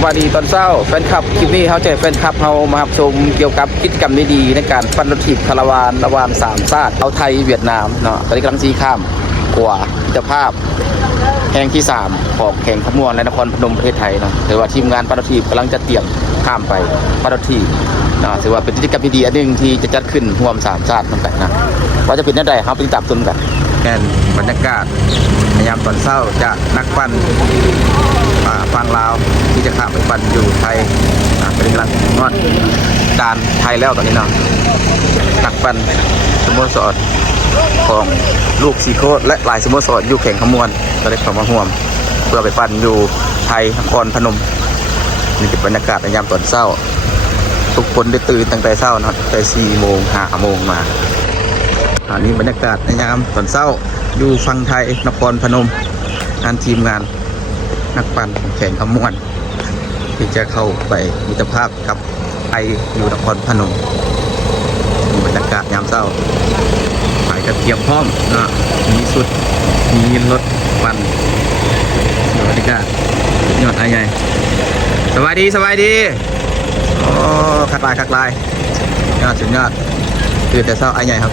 สวัสดีตอนเช้าแฟนคลับคลิปนี้เขาจะแฟนคลับเขามาชมเกี่ยวกับกิจกรรมดีๆในการปั่นรถถีบคาราวานระหว่าง3 ชาติเอาไทยเวียดนามเนาะตอนนี้กำลังซีข้ามกว่ามิตรภาพแห่งที่3ของแข่งขบวนในนครพนมประเทศไทยเนาะถือว่าทีมงานปั่นรถถีบกำลังจะเตรียมข้ามไปปั่นรถถีบเนาะถือว่าเป็นกิจกรรมดีๆอันหนึ่งที่จะจัดขึ้นร่วม3 ชาตินั่นแหละนะว่าจะเป็นได้เขาไปติดตามชมกันแค่บรรยากาศในยามตอนเช้าจากนักปั่นฝั่งลาวที่จะข้ามไปปั่นอยู่ไทยเป็นกำลังงอดการไทยแล้วตอนนี้เนาะนักปั่นสโมสรของลูกซีโคและหลายสโมสรอยู่แข่งขมวนก็ได้เข้ามาร่วมเพื่อไปปั่นอยู่ไทยนครพนมนี่เป็นบรรยากาศในยามตอนเช้าทุกคนได้ตื่นตั้งแต่เช้านะแต่4 โมง 5 โมงมาอันนี้บรรยากาศในยามตอนเช้าอยู่ฝั่งไทยนครพนมงานทีมงานนักปั่นแข่งขมวนที่จะเข้าไปมิตรภาพกับไทยอยู่นครพนมบรรยากาศยามเช้าไปกับเตรียมพร้อมนะมีสุดมีรถปั่นบรรยากาศยอดใหญ่สวัสดีโอ้คักลายยอดสุดยอดคือแต่เช้าใหญ่ครับ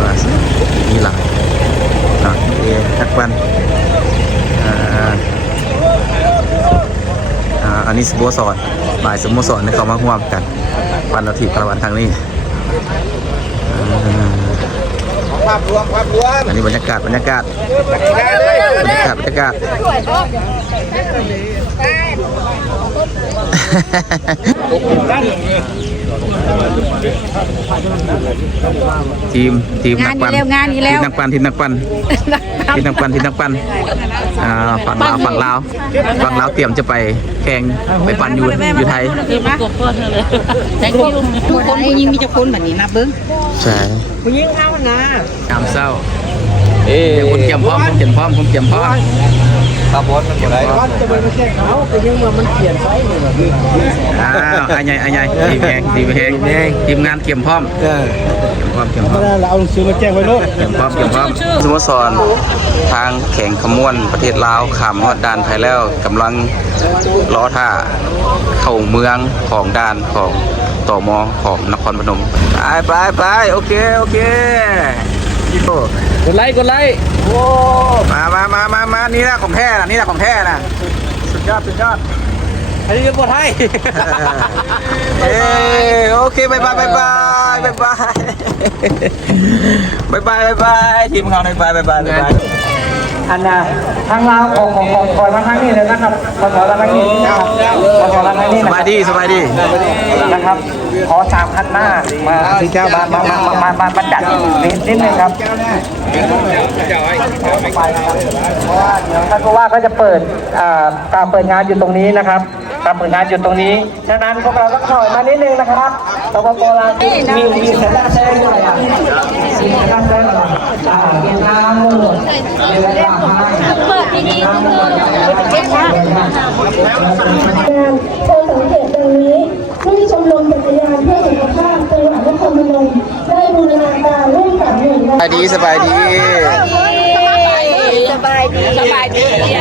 ว่ามีหลายนักปั่นอันนี้สโมสรหลายสโมสรเขามาร่วมกันปั่นรถถีบคาราวานทางนี้ภาพรวมอันนี้บรรยากาศทีมนักปั่นทีมนักปั่นฝั่งลาวเตรียมจะไปแข่งไปปั่นอยู่ไทยทุกคนผู้หญิงมีจะคนแบบนี้นะเบิ้งใช่ผู้หญิงเอานะยามเช้าผมเตรียมพร้อมครับบอสมันอะไรจะไปแข่งเขาแต่ยังว่ามันเปลี่ยนไซส์เลยแบบนี้ไอ้ใหญ่ทีมแข่งทีมงานเตรียมพร้อมเราเอาหนังสือมาแจ้งไว้ด้วยเตรียมพร้อมสโมสรทางแข่งขมวนประเทศลาวขามฮอดด่านไทยแล้วกำลังล้อท่าเข้าเมืองของด่านของตม.ของนครพนมไปโอเคกดไลค์โอ้มานี่แหละของแท้นะสุดยอดอันนี้จะปลอดภัยโอเคบายบายทีมเขาในบายอันน่ะทางเราของคอยมาทางนี้เลยนะครับขอทางนี้สบายดีนะครับขอ3 คันหน้ามาจัดนิดนึงครับเพราะว่าเดี๋ยวท่านผู้ว่าก็จะเปิดการเปิดงานอยู่ตรงนี้นะครับการเปิดงานอยู่ตรงนี้ฉะนั้นพวกเราต้องถอยมานิดนึงนะครับตบปลามีสัญญาณแจ้งด้วยมีสัญญาณแจ้งเวียดนามเปิดที่นี่ก็คือเช็คว่าโชว์สังเกตตรงนี้ที่ชมรมจักรยานเพื่อสุขภาพจังหวัดนครพนมได้บูรณาการร่วมกับหน่วยงานสบายดี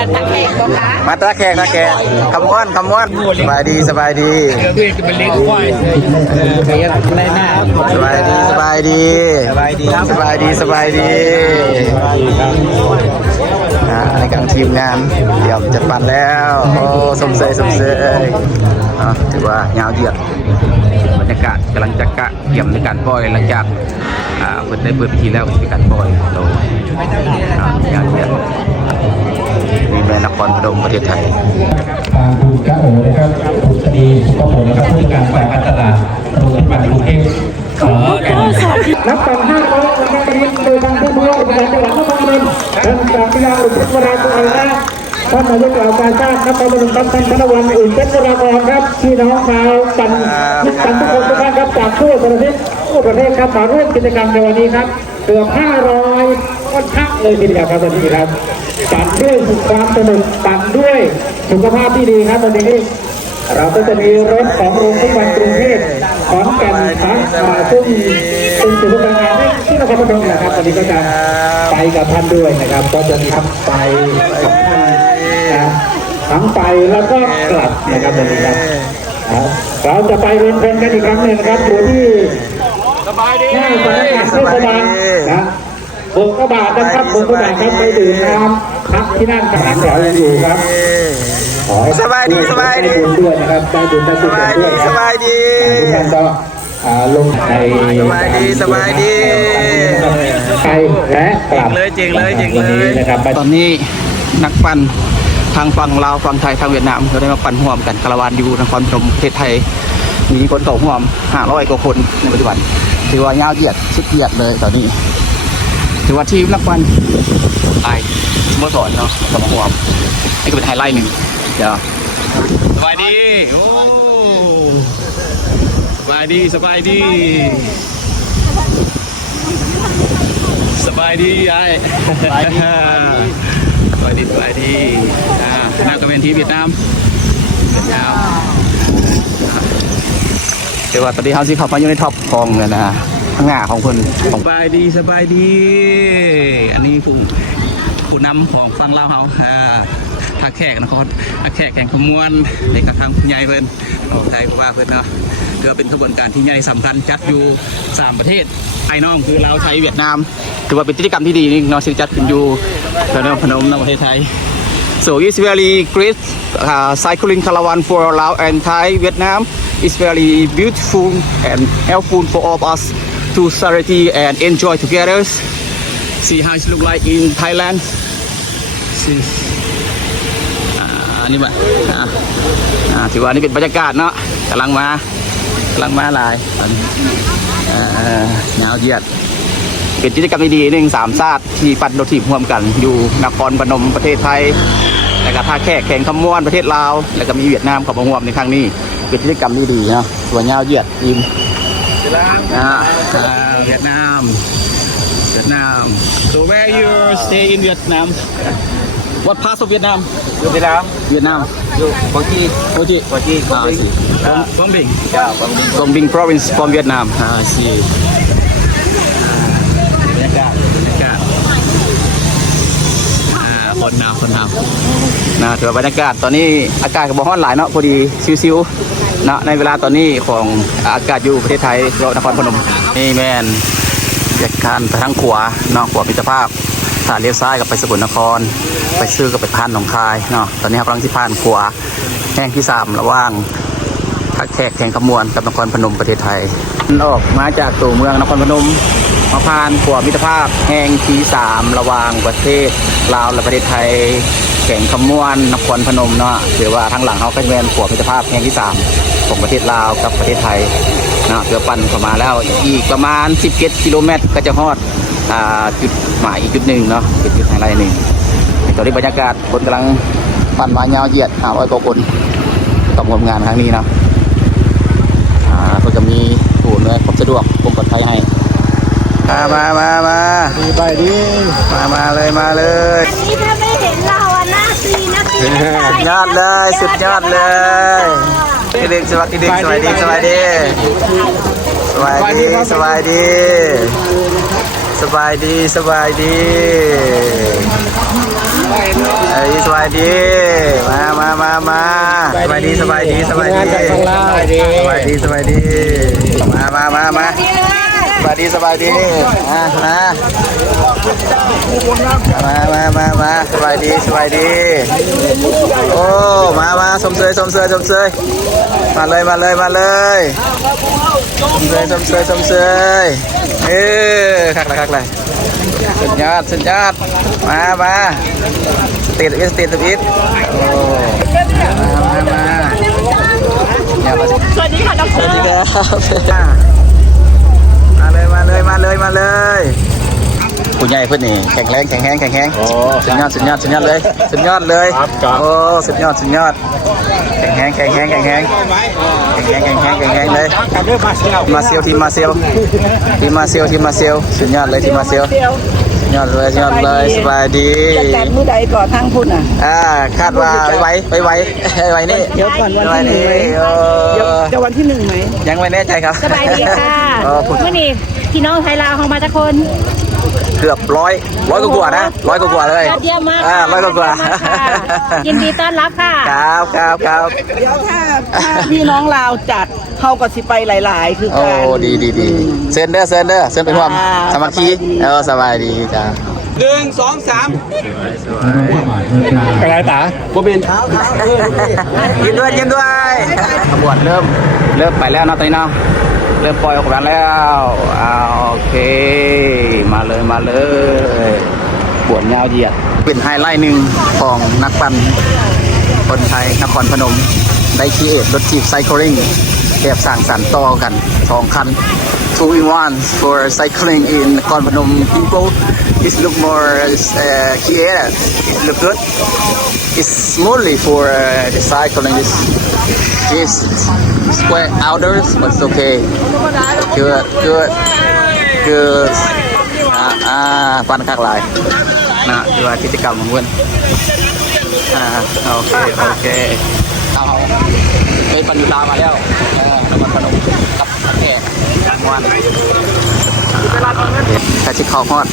ตะแคงก็คะมาตะแคงคำม้อนสบายดีสบายดีในการทีมงานเดี๋ยวจะปั่นแล้วโอ้สมเสยถือว่ายาวเหยียดบรรยากาศกำลังจะเกี่ยมในการปล่อยหลังจากเปิดพิธีแล้วจะเป็นการปล่อยโดยยาวเหยียดมีแม่นครพนมประเทศไทยคุณกะโอนะครับคุณคดีสุขผลนะครับผู้การฝ่ายการตลาดโรงพยาบาลกรุงเทพนับตั้ง5 โมงนะครับโดยทางผู้ว่าราชการจังหวัดนครพนมท่านจากพิยาอุปราชการท่านนายกเหล่าการชาตินครพนมท่านธนวัลย์อุ่นเพชรราพรครับพี่น้องชาวปั่นทุกคนทุกท่านครับจากทั่วประเทศครับมาร่วมกิจกรรมในวันนี้ครับเกือบ500 คนทักเลยทีเดียวครับวันนี้ครับปั่นด้วยความสนุกปั่นด้วยสุขภาพที่ดีครับวันนี้เราก็จะมีรถของโรงพยาบาลกรุงเทพขอนแก่นทั้งซึ่งเป็นศูนย์บริการที่นครพนมนะครับวันนี้ก็จะไปกับท่านด้วยนะครับก็จะมีทัพไปกับท่านนะ ทั้งไปแล้วก็กลับนะครับวันนี้ครับเราจะไปเรียนเพลงกันอีกครั้งหนึ่งนะครับอยู่ที่หน้าสำนักงานเทศบาลนะบนกระบะนะครับบนกระบะครับไปดื่มน้ำพักที่นั่นทหารแถวยังอยู่ครับสบายดีสบายดี ด้วยนะครับได้บุญได้กุศลด้วย สบายดี ทุกท่านก็ลงใน สบายดีสบายดี ไปและกลับ เลยจริงเลยจริงเลย นะครับ ตอนนี้นักปั่นทางฝั่งลาวฝั่งไทยทางเวียดนามเขาได้มาปั่นห่วมกันคาราวานอยู่นครพนมประเทศไทยมีคนเข้าห่วม500 กว่าคนในปัจจุบันถือว่ายาวเหยียดสุดเหยียดเลยตอนนี้ถือว่าทีมนักปั่นไทยสโมสรเนาะสมาห่วมนี่ก็เป็นไฮไลท์หนึ่งเดี๋ยวสบายดีโอ้สบายดีสบายดีสบายดีไอ้สบายดีสบายดีสบายดีนักก็เป็นทีมเวียดนามเดี๋ยวว่าตอนนี้เขาสิเข้ามาอยู่ในท็อปของเนี่ยนะข้างหน้าของคนสบายดีสบายดีอันนี้ผู้นำของฝั่งลาวเขาทักแขกนะครับทักแขกแข่งขมวนเด็กกระทำผู้ใหญ่เพิ่นเอาใจเพราะว่าเพิ่นเนาะเพื่อเป็นขบวนการที่ใหญ่สำคัญจัดอยู่3ประเทศไอ้น้องคือลาวไทยเวียดนามถือว่าเป็นกิจกรรมที่ดีนี่เนาะที่จัดขึ้นอยู่พนมในประเทศไทย so it's very great cycling caravan for Laos and Thai Vietnam is very beautiful and helpful for all of us to celebrate and enjoy together see how it look like in Thailand seeนี่แบบถือว่านี่เป็นบรรยากาศเนาะกำลังมาลายยาวเหยียดเป็นกิจกรรมดีๆหนึ่ง3 ชาติที่ปั่นรถถีบร่วมกันอยู่นครพนมประเทศไทยแล้วก็ท่าแขกแข่งขมวนประเทศลาวแล้วก็มีเวียดนามเข้ามาร่วมในครั้งนี้เป็นกิจกรรมดีๆเนาะส่วนยาวเหยียดทีมเวียดนาม so where you stay in Vietnam What part of Vietnam? Vietnam. Quang Tri. I see. Quang Binh. Yeah, Quang Binh province from Vietnam. I see. บรรยากาศคนนำถือว่าบรรยากาศตอนนี้อากาศก็บ่ร้อนหลายเนาะพอดีซิวๆเนาะในเวลาตอนนี้ของอากาศอยู่ประเทศไทยเรานครพนมนี่แม่นบรรยากาศไปทางขวาเนาะขวามิตรภาพถ้าเลี้ยวซ้ายกับไปสกลนครไปซื้อกับไปผ่านหนองคายเนาะตอนนี้กำลังที่ผ่านขวาแห่งที่3ระหว่างทักแขกแข่งขมวนกับนครพนมประเทศไทยออกมาจากตัวเมืองนครพนมมาผ่านขวามิตรภาพแห่งที่3ระหว่างประเทศลาวและประเทศไทยแข่งขมวนนครพนมเนาะถือว่าทางหลังเขาก็เป็นขวามิตรภาพแห่งที่3ของประเทศลาวกับประเทศไทยเนาะเรือปั่นเข้ามาแล้วอีกประมาณ17 กิโลเมตรก็จะฮอดจุดหมายอีกจุดหนึ่งเนาะเป็นจุดไฮไลท์หนึ่งตอนนี้บรรยากาศคนกำลังปั่นมายาวเหยียด500 กว่าคนกับงานครั้งนี้เนาะก็จะมีผู้อำนวยความสะดวกกรมปลอดภัยให้มาดีไปดีมาเลยอันนี้ถ้าไม่เห็นเราหน้าซีนะคือสุดยอดเลยสวัสดีสบายดีสบายดีสบายดีสบายดีสบายดีสบายดีสบายดีมาสบายดีสบายดีสบายดีสบายดีสบายดีมาสบายดีสบายดีมาสบายดีสบายดีโอ้มาสมเสยมาเลยสมเสยคักเลยสุดยอดมาสเตตวิทโอ้มาสวัสดีค่ะดร.สวัสดีครับมาเลยผู้ใหญ่เพื่อนนี่แข็งแรงสุดยอดเลยโอ้สุดยอดแข็งเลยมาเซลทีมมาเซลสุดยอดเลยทีมมาเซลยอดเลยสบายดีจัดมือใดก่อนทางพุ่นคาดว่าไว้นี่เดี๋ยวก่อนวันที่1จะวันที่1ไหมยังไม่แน่ใจครับสบายดีค่ะเมื่อนี้พี่น้องไทยลาวเขามาจากคน เกือบร้อยกว่านะร้อยกว่าเลย ยอดเยี่ยมมาก ร้อยกว่า ยินดีต้อนรับค่ะ ครับ เดี๋ยวถ้าพี่น้องลาวจัดเขาก็สิไปหลาย ๆ คือ โอ้ การ ดีเซินเด้อเซินเป็นความสามัคคีสบายดีจ้า อะไรตาบ่เป็น ยิ้มด้วยขบวนเริ่มไปแล้วนะตอนนี้เนาะเริ่มปล่อยออกมาแล้วโอเคมาเลยบวนยาวเหยียดเป็นไฮไลท์หนึ่งของนักปั่นคนไทยนครพนมได้คีเอทรถจีบไซคลิงแบบสร้างสรรค์ต่อกัน2 คัน 2 in 1 for cycling in Nakhon Phanom people is look more creative look good it's mostly for the cycling is square outdoors but it's okay good ปั่นข้างหลายนะที่ว่ากิจกรรมของเพื่อนโอเคเอาเคยปั่นอยู่ลาวมาแล้วนครพนมกับแก่วันถ้าชิเข้าฮอด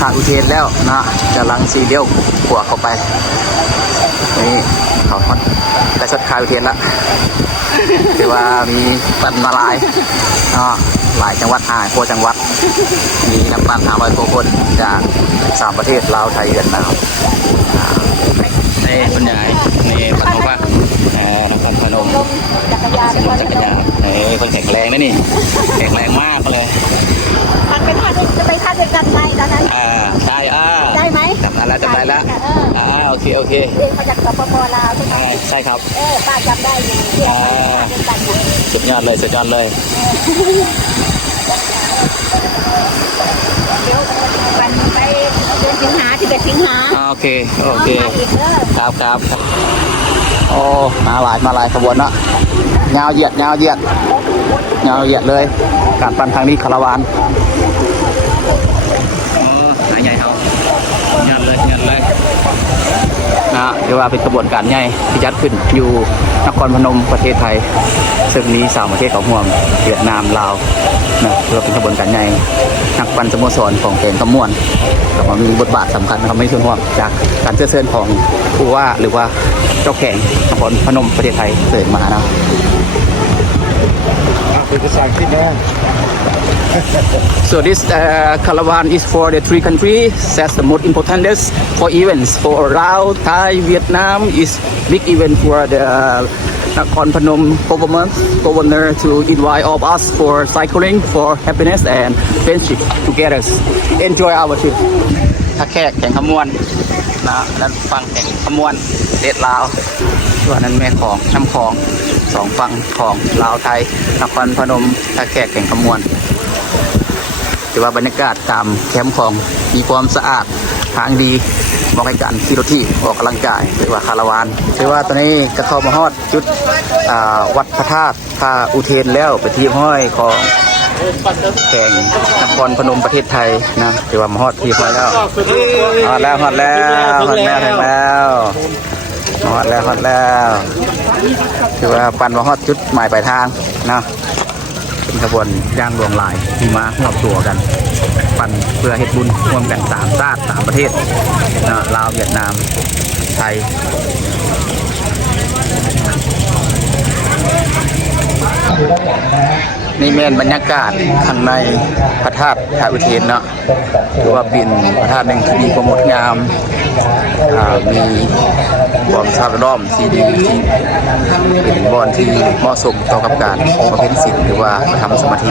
ทางอุเทนแล้วนะจะลังสีเลี้ยวขวาเข้าไปนี่เขาฮอดได้สดคายอุเทนแล้วถือว่ามีปั่นมาหลายจังหวัดโคจังหวัดมีนักปั่น500 กว่าคนจาก3 ประเทศลาวไทยเวียดนามนี่คุณยายนี่ปั่นของว่านครพนมสนุกจักรยานคนแข็งแรงนะนี่แข็งแรงมากเลย มันเป็นท่าจะไปท่าด้วยกันไหมตอนนั้น ได้ไหมจำได้แล้วโอเค เรียนมาจากสปปลาวใช่ไหม ใช่ครับ ป้าจำได้อยู่เที่ยวไปด้วยกันอยู่ สุดยอดเลยเดี๋ยววันไปเดือนสิงหา11 สิงหา โอเค อีกเด้อ ครับโอ้มาหลายขบวนเนาะยาวเหยียดเลยการปั่นทางนี้คาราวานใหญ่เขายันเลยนะเรียกว่าเป็นกระบวนการใหญ่ที่จัดขึ้นอยู่นครพนมประเทศไทยซึ่งมี3 ประเทศของห่วงเวียดนามลาวนะเรียกว่าเป็นกระบวนการใหญ่นักปั่นสโมสรของแก่งขมวนก็มีบทบาทสำคัญนะครับไม่ส่วนห่วงจากการเชิญของผู้ว่าหรือว่าเจ้าแข่งนครพนมประเทศไทยเสด็จมานะ So this caravan is for the 3 countries. That's the most important for events. For Laos, Thai, Vietnam is big event for the Nakhon Phanom governor to invite all of us for cycling, for happiness and friendship together. Enjoy our trip. ถ้าแขกแข่งขมวนนะนั่นฟังแข่งขมวนเด็ดลาวส่วนนั้นแม่ของน้ำของ2 ฝั่งของลาวไทยนครพนมถ้าแขกแข่งขมวนถือว่าบรรยากาศตามแคมป์ของมีความสะอาดทางดีเหมาะกับการขี่รถที่ออกกำลังกายหรือว่าคาราวานถือว่าตอนนี้ก็เข้ามาฮอดจุดวัดพระธาตุพระอุเทนแล้วไปที่ห้อยของแข่งนครพนมประเทศไทยนะถือว่ามาฮอดที่ห้อยแล้วฮอดแล้วถือว่าปั่นมาฮอดจุดหมายปลายทางนะเป็นขบวนย่างรวงลายที่มาครอบตัวกันปั่นเพื่อเฮ็ดบุญร่วมกัน3 ชาติ 3 ประเทศนะลาวเวียดนามไทยนี่เป็นบรรยากาศข้างในพระธาตุพระอุเทนเนาะถือว่าเป็นพระธาตุหนึ่งที่มีความงดงามมีความสะอาดล้อมที่ดีที่เป็นบ่อนที่เหมาะสมต่อกับการบำเพ็ญศีลหรือว่าทำสมาธิ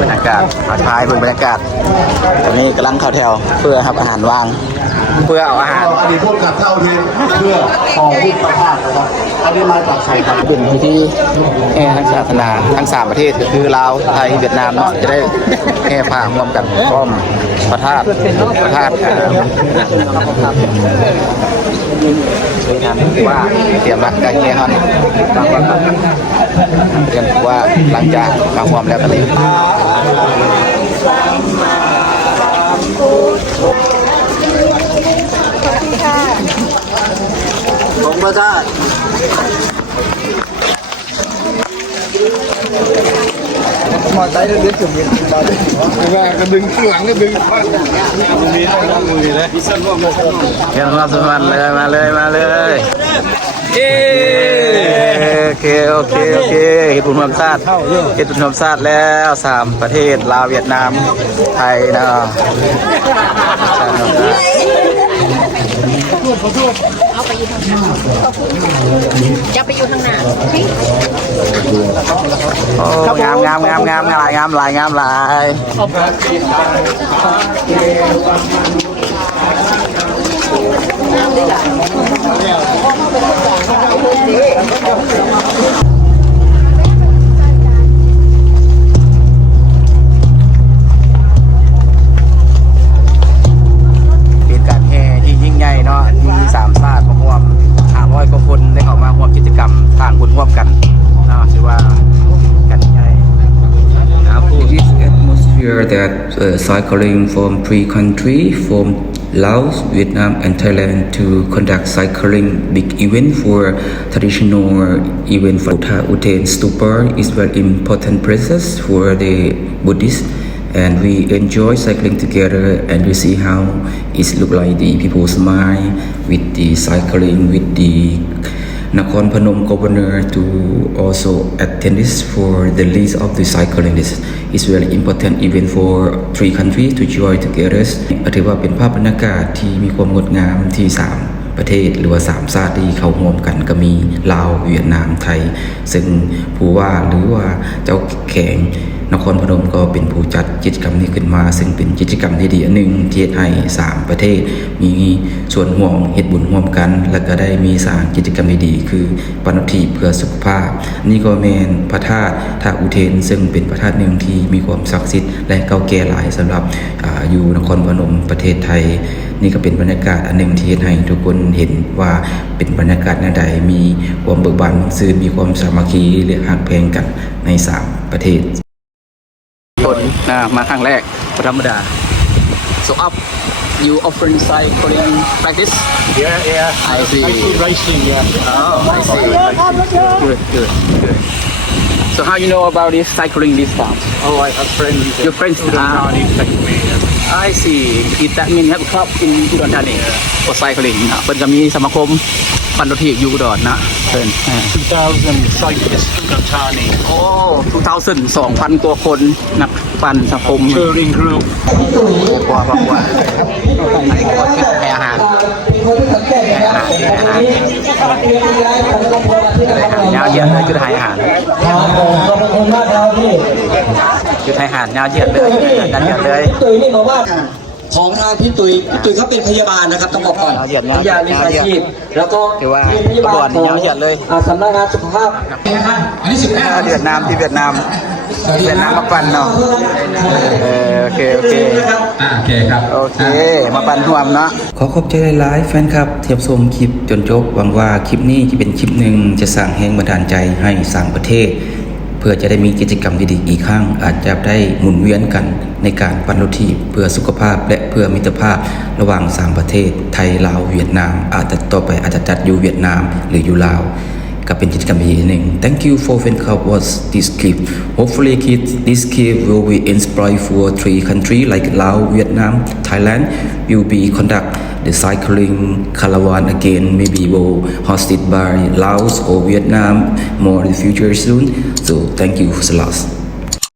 บรรยากาศท้ายบรรยากาศตอนนี้กำลังเข้าแถวเพื่อรับอาหารว่างเพื่อเอาอาหาร อันนี้พวกกับเท่าทีเพื่อของที่ประพาสนะครับอันนี้มาจากไทยครับ เป็นพิธีทางศาสนาทั้ง3 ประเทศก็คือลาวไทยเวียดนามเนาะจะได้แห่ผ้าร่วมกันพร้อมพระธาตุว่าเตรียมละการแห่ฮอนเตรียมว่าหลังจากมาพร้อมแล้วก็เลยผมก็จะ อใจเด็ดจุ่มเย็นตอนนี้แม่ก็ดึงข้างหลังก็ดึงมีต้องมือเลยเดี๋ยวเราสุพรรณเลยมาเลยโอเคเฮ็ดบุญร่วมชาติแล้ว3ประเทศลาวเวียดนามไทยนะจะไปอยู่ทางหน้า โอ้งามหลายเป็นการแห่ที่ยิ่งใหญ่เนาะมี3ชาติมาร่วม500 กว่าคนได้เข้ามาร่วมกิจกรรมสร้างบุญร่วมกันเนาะชื่อว่ากันใหญ่ This atmosphere that cycling from 3 countries from Laos, Vietnam and Thailand to conduct cycling big event for traditional event for Tha Uten Stupa is very important process for the Buddhists and we enjoy cycling together and you see how it look like the people smile with the cycling with the Nakhon Phanom governor to also attend this for the list of the cycling. This is very important event for 3 countries to join together. ถือว่าเป็นภาพบรรยากาศที่มีความงดงามที่3ประเทศหรือว่า3ชาติที่เข้าร่วมกันก็มีลาวเวียดนามไทยซึ่งผู้ว่าหรือว่าเจ้าแข่งนครพนมก็เป็นผู้จัดกิจกรรมนี้ขึ้นมาซึ่งเป็นกิจกรรมที่ดีอันหนึ่งที่ให้3ประเทศมีส่วนร่วมเฮ็ดบุญร่วมกันแล้วก็ได้มีสร้างกิจกรรมดีๆคือปฏิบัติเพื่อสุขภาพนี่ก็แม่นพระธาตุท่าอุเทนซึ่งเป็นพระธาตุหนึ่งที่มีความศักดิ์สิทธิ์และเก่าแก่หลายสำหรับอยู่นครพนมประเทศไทยนี่ก็เป็นบรรยากาศอันหนึ่งที่ให้ทุกคนเห็นว่าเป็นบรรยากาศใดมีความเบิกบานซื่อมีความสามัคคีและฮักแพงกันใน3ประเทศคนมาครั้งแรกธรรมดา so up you offering cycling practice yeah I see racing oh I see good so how you know about this cycling distance oh I have friends your friends I see it that mean have a club in Udon Thani for cycling เพิ่นก็มีสมาคมปั่นรถถีบอยู่อุดรนะเพิ่น2,000 cyclists Udon Thani โอ้ 2,000 ตัวคนนักปั่นสังคม touring group กว่าไอ้กว่าคิดให้อาหารยาวเหยียดเลยคือให้อาหารคือให้อาหารยาวเหยียดเลยดันเหยียดเลย ตุ๋ยนี่บอกว่าของทางพี่ตุ๋ยเขาเป็นพยาบาลนะครับต้องบอกก่อนพยาบาลวิชาชีพแล้วก็เป็นพยาบาลของสำนักงานสุขภาพเวียดนามที่เวียดนามมาปั่นเนาะโอเคครับโอเคมาปั่นร่วมเนาะขอขอบใจหลายๆแฟนครับเทียบชมคลิปจนจบหวังว่าคลิปนี้จะเป็นคลิปหนึ่งจะสร้างแรงบันดาลใจให้สร้างประเทศเพื่อจะได้มีกิจกรรมดีๆอีกครั้งอาจจะได้หมุนเวียนกันในการปั่นรถถีบเพื่อสุขภาพและเพื่อมิตรภาพระหว่าง3ประเทศไทยลาวเวียดนามอาจจะต่อไปอาจจะจัดอยู่เวียดนามหรืออยู่ลาวก็เป็นกิจกรรมดีหนึ่ง Thank you for fan club watch this clip hopefully this clip will be inspired for 3 countries like Laos Vietnam Thailand will be conduct the cycling caravan again maybe will hosted by Laos or Vietnam more in the future soon so thank you a lot